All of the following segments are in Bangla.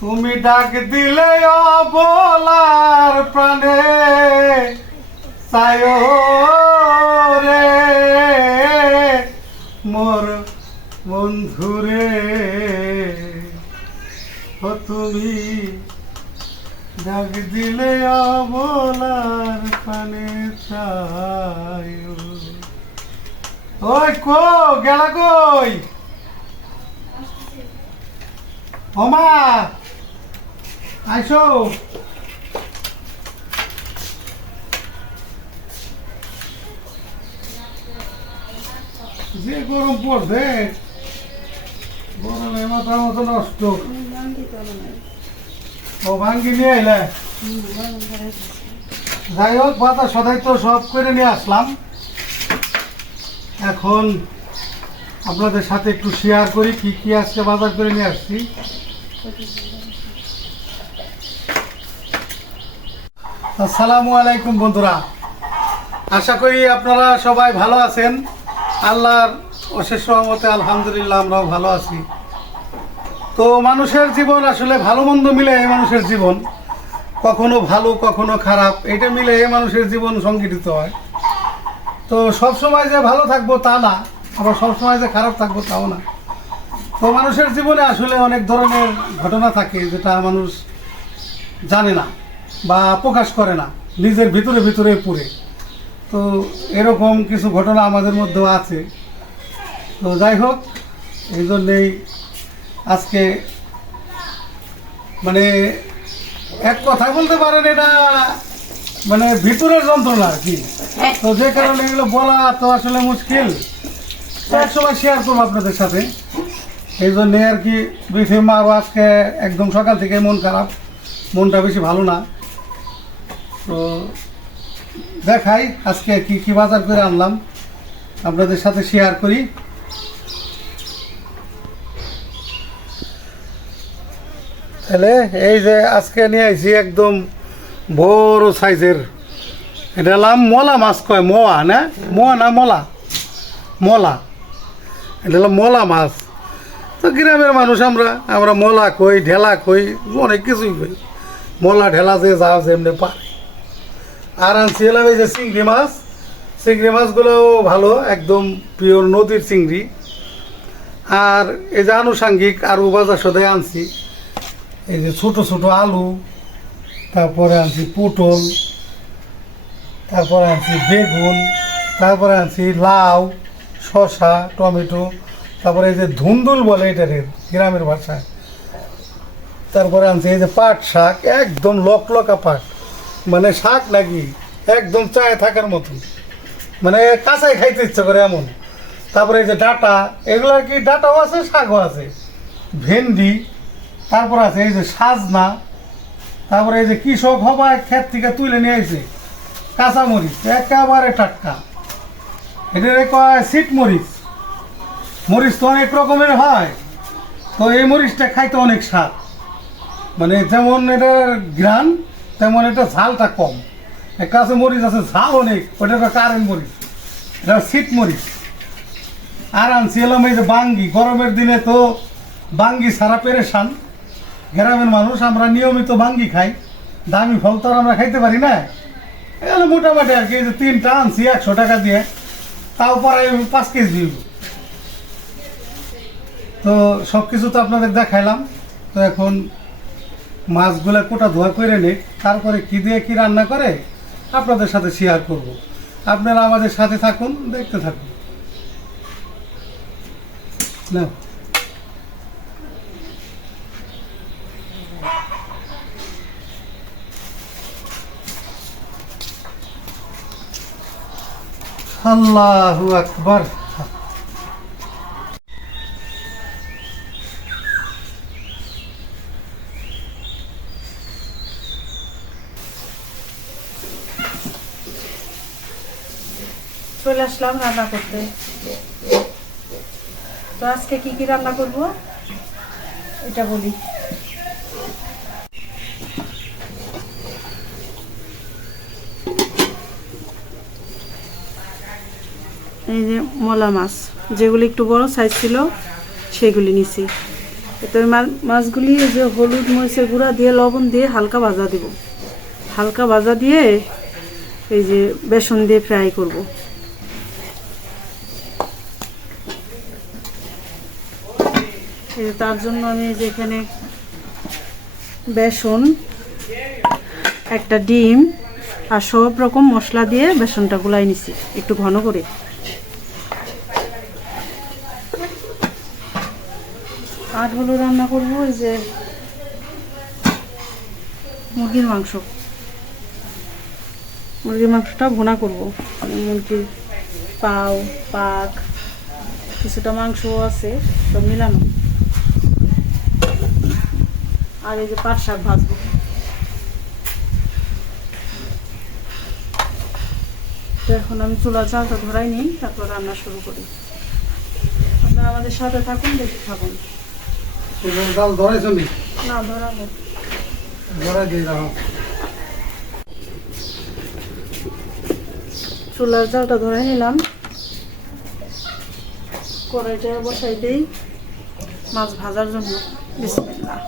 তুমি ডাক দিলে অবলার প্রাণে সায়ো রে, মোর বন্ধুরে ও তুমি ডাক দিলে অবলার প্রাণে ওই কো, গেলা কই? ওমা আইসো। যে গরম পড়ছে গরমে মাথা মতো নষ্ট। ও ভাঙ্গি নিয়ে এলে। যাই হোক বাতা সদাই তো সব করে নিয়ে আসলাম। এখন আপনাদের সাথে একটু শেয়ার করি, কি কি আজকে বাজার করে নিয়ে আসছি। আসসালামু আলাইকুম বন্ধুরা। আশা করি আপনারা সবাই ভালো আছেন। আল্লাহর অশেষ রহমতে আলহামদুলিল্লাহ আমরাও ভালো আছি। তো মানুষের জীবন আসলে ভালো মন্দ মিলে এই মানুষের জীবন। কখনো ভালো, কখনো খারাপ এটা মিলে এই মানুষের জীবন সংগঠিত হয়। তো সব সময় যে ভালো থাকব তা না, আবার সব সময় যে খারাপ থাকব তাও না। তো মানুষের জীবনে আসলে অনেক ধরনের ঘটনা থাকে যেটা মানুষ জানে না। বা প্রকাশ করে না, নিজের ভিতরে ভিতরে পুরে তো এরকম কিছু ঘটনা আমাদের মধ্যেও আছে। তো যাই হোক, এই জন্যেই আজকে মানে এক কথা বলতে পারেন, এটা মানে ভিতরের যন্ত্রণা আর কি। তো যে কারণে এগুলো বলা তো আসলে মুশকিল। এক সময় শেয়ার করব আপনাদের সাথে। এই জন্যে আর কি বিফে মারও আজকে, একদম সকাল থেকে মন খারাপ। মনটা বেশি ভালো না। তো দেখাই আজকে কি কি বাজার করে আনলাম। আপনাদের সাথে শেয়ার করি। তাহলে এই যে আজকে নিয়ে আইছি একদম বড় সাইজের। এটা নাম মলা মাছ কয়, মোয়া না? মোয়া না মলা? মলা। এটা হলো মলা মাছ। তো গ্রামের মানুষ আমরা আমরা মলা কই, ঢেলা কই, অনেক কিছুই কই। মলা ঢেলা যে যা যেমনি পারে। আর আনছি হলাম এই যে চিংড়ি মাছ। চিংড়ি মাছগুলোও ভালো, একদম পিওর নদীর চিংড়ি। আর এই যে আনুষাঙ্গিক আরও বাজার সাথে আনছি। এই যে ছোট ছোট আলু, তারপরে আনছি পটল, তারপরে আনছি বেগুন, তারপরে আনছি লাউ, শসা, টমেটো, তারপরে এই যে ধুন্দুল বলে এটারে গ্রামের ভাষায়। তারপরে আনছি এই যে পাট শাক, একদম লকলকা পাট। মানে শাক নাকি একদম চায়ে থাকার মতো। মানে কাঁচাই খাইতে ইচ্ছা করে এমন। তারপরে এই যে ডাটা, এগুলো কি ডাটাও আছে, শাকও আছে? ভেন্ডি, তারপর আছে এই যে সাজনা, তারপরে এই যে কৃষক হবা ক্ষেত থেকে তুলে নিয়ে আইছে, কাঁচামরিচ, একেবারে টাটকা। এটারে কয় সিট মরিচ। মরিচ তো অনেক রকমের হয়, তো এই মরিচটা খাইতে অনেক স্বাদ। মানে যেমন এটার ঘ্রাণ তেমন এটা ঝালটা কম। এক কাছে মরিচ, আছে ঝাল অনেক, ওটা কারেন্ট মরিচ। এটা শীত মরিচ। আর আনছি এলাম এই যে বাঙ্গি। গরমের দিনে তো বাঙ্গি সারা পেরেশান। গ্রামের মানুষ, আমরা নিয়মিত বাঙ্গি খাই। দামি ফল তো আমরা খাইতে পারি না। এগুলো মোটামুটি আর কি যে তিনটা আনছি, একশো টাকা দিয়ে। তাও পরে পাঁচ কেজি দিব তো সব কিছু তো আপনাদের দেখাইলাম। তো এখন মাছগুলা কোটা ধোয়া করে নিই তারপরে কি দিয়ে কি রান্না করে, আপনাদের সাথে শেয়ার করব। আপনারা আমাদের সাথে থাকুন, দেখতে থাকুন। নাও। আল্লাহু আকবার। চলে আসলাম রান্না করতে। তো আজকে কি কি রান্না করব? এটা বলি। এই যে মলা মাছ, যেগুলি একটু বড় সাইজ ছিল, সেগুলি নিছি। তো মাছগুলি যে হলুদ মরিচের গুঁড়া দিয়ে, লবণ দিয়ে হালকা ভাজা দেব। হালকা ভাজা দিয়ে এই যে বেসন দিয়ে ফ্রাই করব এই যে তার জন্য আমি এই যে এখানে বেসন, একটা ডিম আর সব রকম মশলা দিয়ে বেসনটা গুলাই নিছি, একটু ঘন করে। আর হলো রান্না করব যে মুরগির মাংস। মুরগির মাংসটা ভুনা করব। মুরগির পাও, পাক, কিছুটা মাংস আছে, সব মিলানো। আর এই যে পাট শাক ভাজবো। তো এখন আমি চুলা চালটা ধরাই নিই তারপর রান্না শুরু করি। আপনারা আমাদের সাথে থাকুন দেখে থাকুন। ধরাইছো না? ধরাবো। ধরাই দিয়ে চুলার জালটা ধরে নিলাম। কড়াইটা বসাই দিই। মাছ ভাজার জন্য। বিসমিল্লাহ।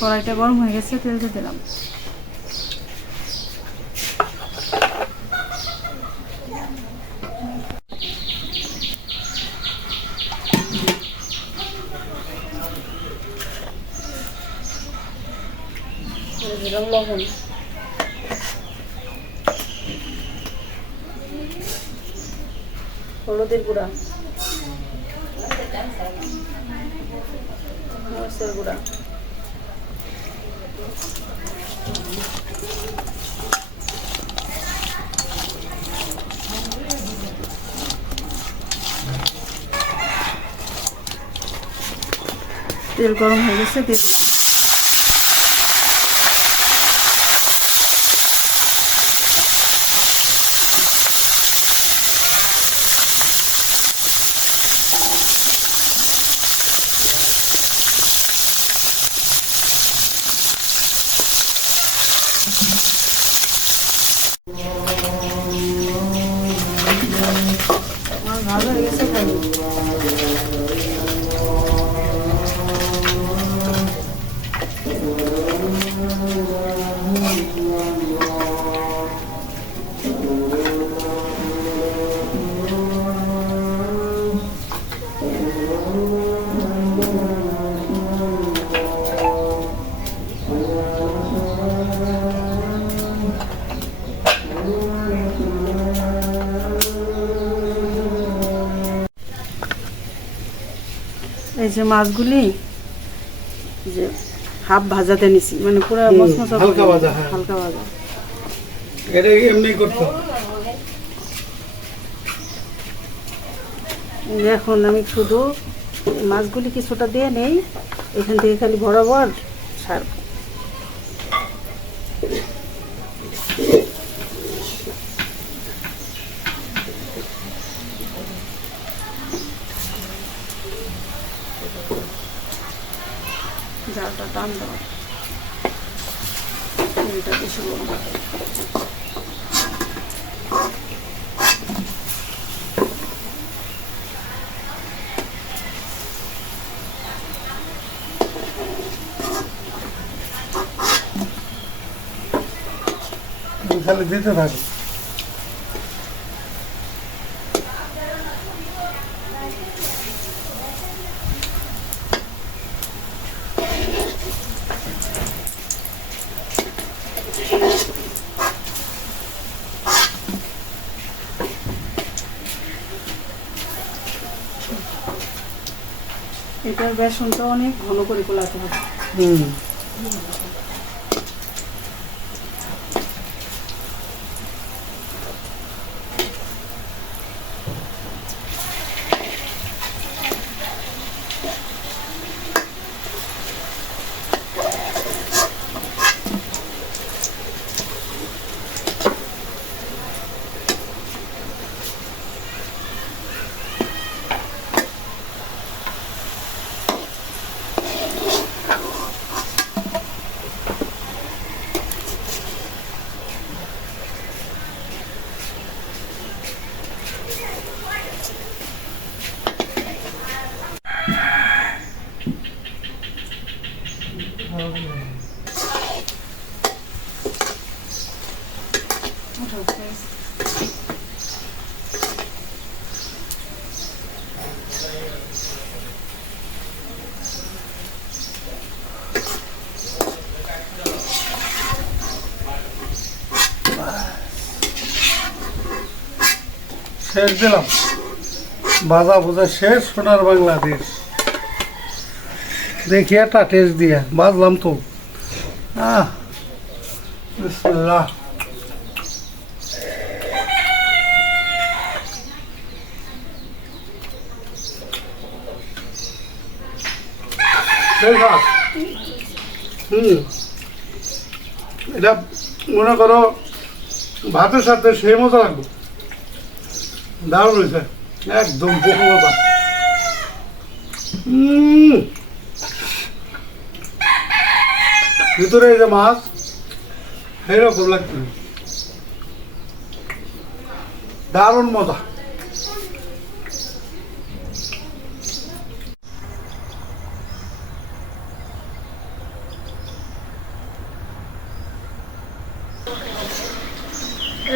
কড়াইটা গরম হয়ে গেছে তেল দিয়ে দিলাম। দিলাম লবণ হলুদের গুঁড়া মরিচের গুঁড়া তেল গরম হয়ে গেছে দিয়ে যে মাছগুলি যে হাফ ভাজাতে নিছি মানে পুরো মশমশা হালকা ভাজা, হ্যাঁ। হালকা ভাজা। এটা এমনি করতে এখন আমি শুধু মাছগুলি কিছুটা দিয়ে নেই এখান থেকে খালি বরাবর সার জালটা টান দেওয়া এটা বেশি বড় না। খালি দিতে থাকো এটার বেসনটা অনেক ঘন করে কোলাতে হবে। হুম। toast, please. শেষ দিলাম। বাজা বোঝা শেষ সোনার বাংলাদেশ দেখি একটা টেস্ট দিয়ে বাজলাম তো। আহ হুম। এটা মনে করো ভাতের সাথে সেই মজা লাগবে। দারুণ হয়েছে। একদম মজা উম। ভিতরে এই যে মাছ এইরকম লাগছে দারুণ মজা।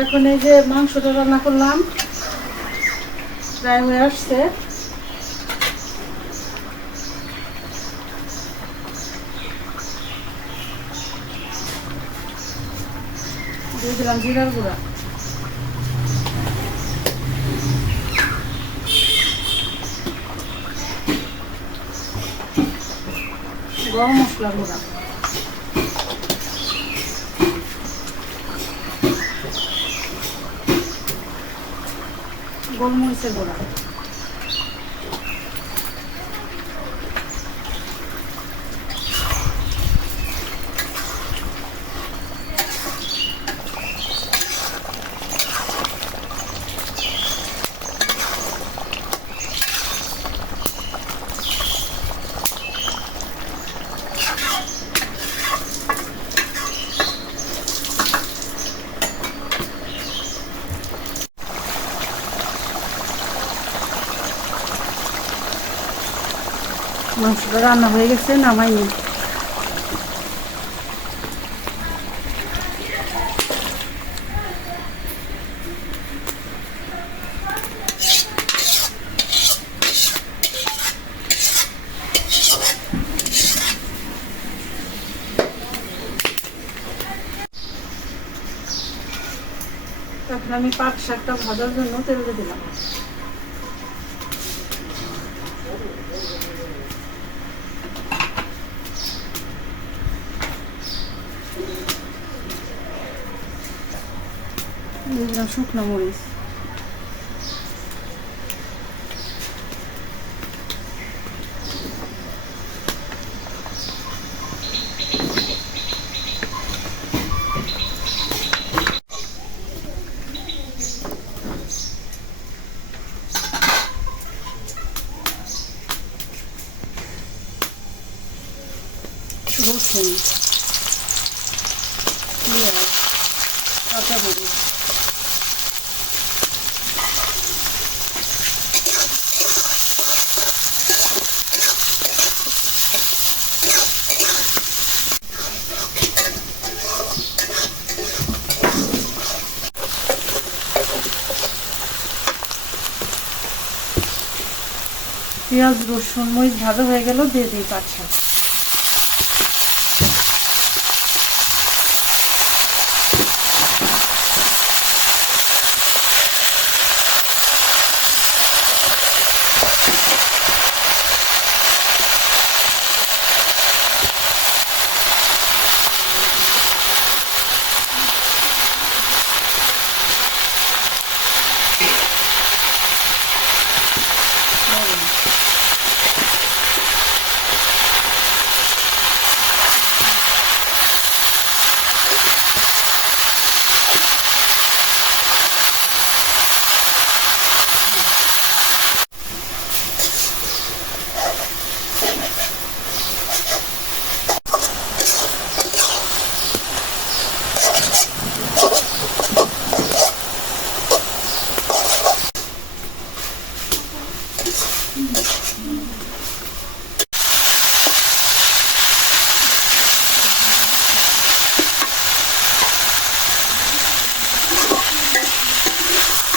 এখন এই যে মাংসটা রান্না করলাম। প্রায় হয়ে আসছে। দিয়ে জিরার গুঁড়া। গরম মশলা গুঁড়া। গোলমরিচের গুঁড়া। মাংসটা রান্না হয়ে গেছে নামাইনি তারপর আমি পাট শাকটা ভাজার জন্য তেল দিলাম। দিয়ে দিলাম শুকনো মরিচ রসুন পেঁয়াজ কাঁচা মরিচ পেঁয়াজ রসুন মরিচ ভাজা হয়ে গেল দিয়ে দিই শাক লবণ।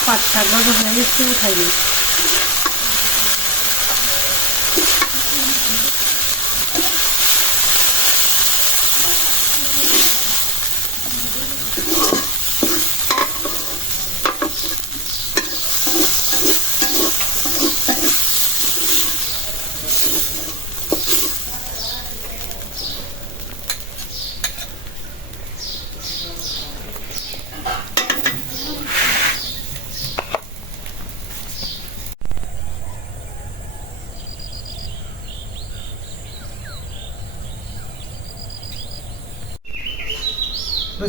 পাঁচ শাক ভাজা হয়ে গেছে উঠাই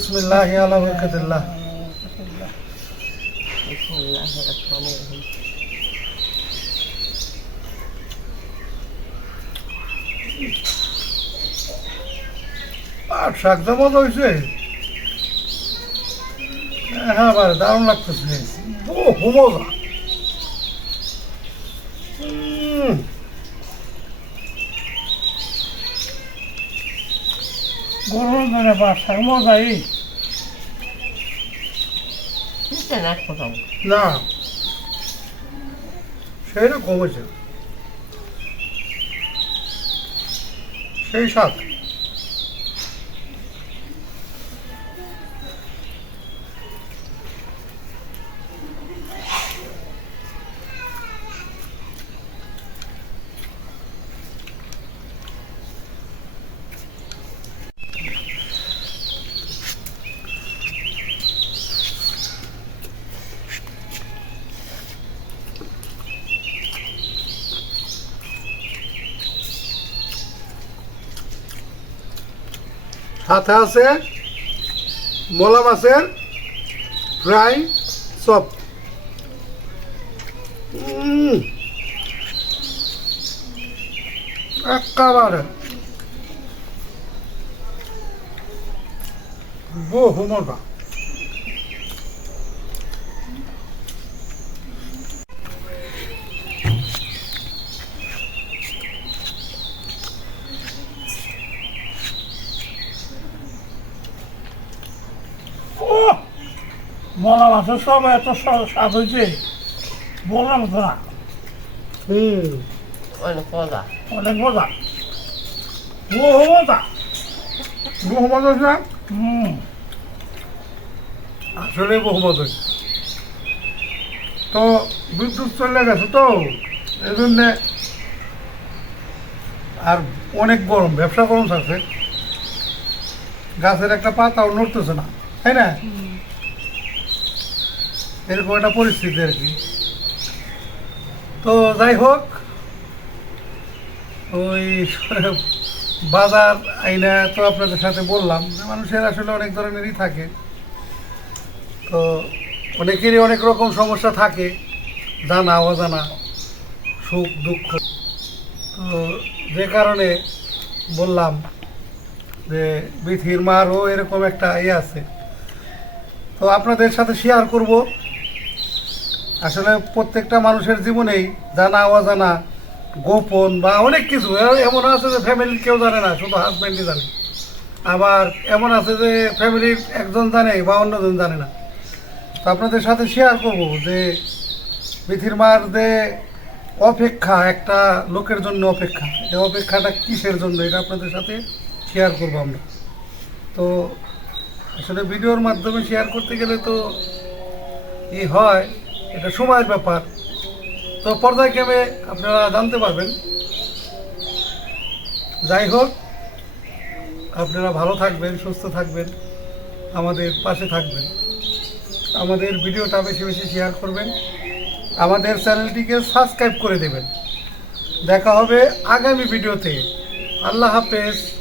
বিসমিল্লাহ আলা বরকাতিল্লাহ। আর শাক হ্যাঁ লাগতেছে। মজা। উম। গরম ধরে বাসার মজাই। চিন্তা না কোথাও না। সেটা কমেছে। সেই সাথ সাথে আছে মলা মাছের ফ্রাই চপ। একেবারে বহু মজা ও মলা মাছের সব এত স্বাদ হয়েছে বললাম তো না। হুম। অনেক মজা। অনেক মজা। বহু মজা। বহু মজা হয়েছে না? হুম। আসলে বহু মজা। তো বিদ্যুৎ চলে গেছে তো এই জন্যে আর অনেক গরম ব্যবসা গরম থাকছে গাছের একটা পাতাও নড়তেছে না তাই না? এরকম একটা পরিস্থিতি আর কি। তো যাই হোক, ওই বাজার আইনা তো আপনাদের সাথে বললাম মানুষের আসলে অনেক ধরনেরই থাকে। তো অনেকেরই অনেক রকম সমস্যা থাকে, জানা, অজানা, সুখ, দুঃখ। তো যে কারণে বললাম যে বিথির মারও এরকম একটা ইয়ে আছে। তো আপনাদের সাথে শেয়ার করব। আসলে প্রত্যেকটা মানুষের জীবনেই জানা, অজানা, গোপন বা অনেক কিছু। এমন আছে যে ফ্যামিলির কেউ জানে না, শুধু হাজব্যান্ডই জানে। আবার এমন আছে যে ফ্যামিলির একজন জানে বা অন্যজন জানে না। তো আপনাদের সাথে শেয়ার করব যে বিথির মার যে অপেক্ষা, একটা লোকের জন্য অপেক্ষা, এই অপেক্ষাটা কিসের জন্য এটা আপনাদের সাথে শেয়ার করব আমরা। তো আসলে ভিডিওর মাধ্যমে শেয়ার করতে গেলে তো ই হয় এটা সময়ের ব্যাপার। তো পর্দায় ক্যামে আপনারা জানতে পারবেন। যাই হোক, আপনারা ভালো থাকবেন, সুস্থ থাকবেন, আমাদের পাশে থাকবেন। আমাদের ভিডিওটা বেশি বেশি শেয়ার করবেন। আমাদের চ্যানেলটিকে সাবস্ক্রাইব করে দেবেন। দেখা হবে আগামী ভিডিওতে। আল্লাহ হাফেজ।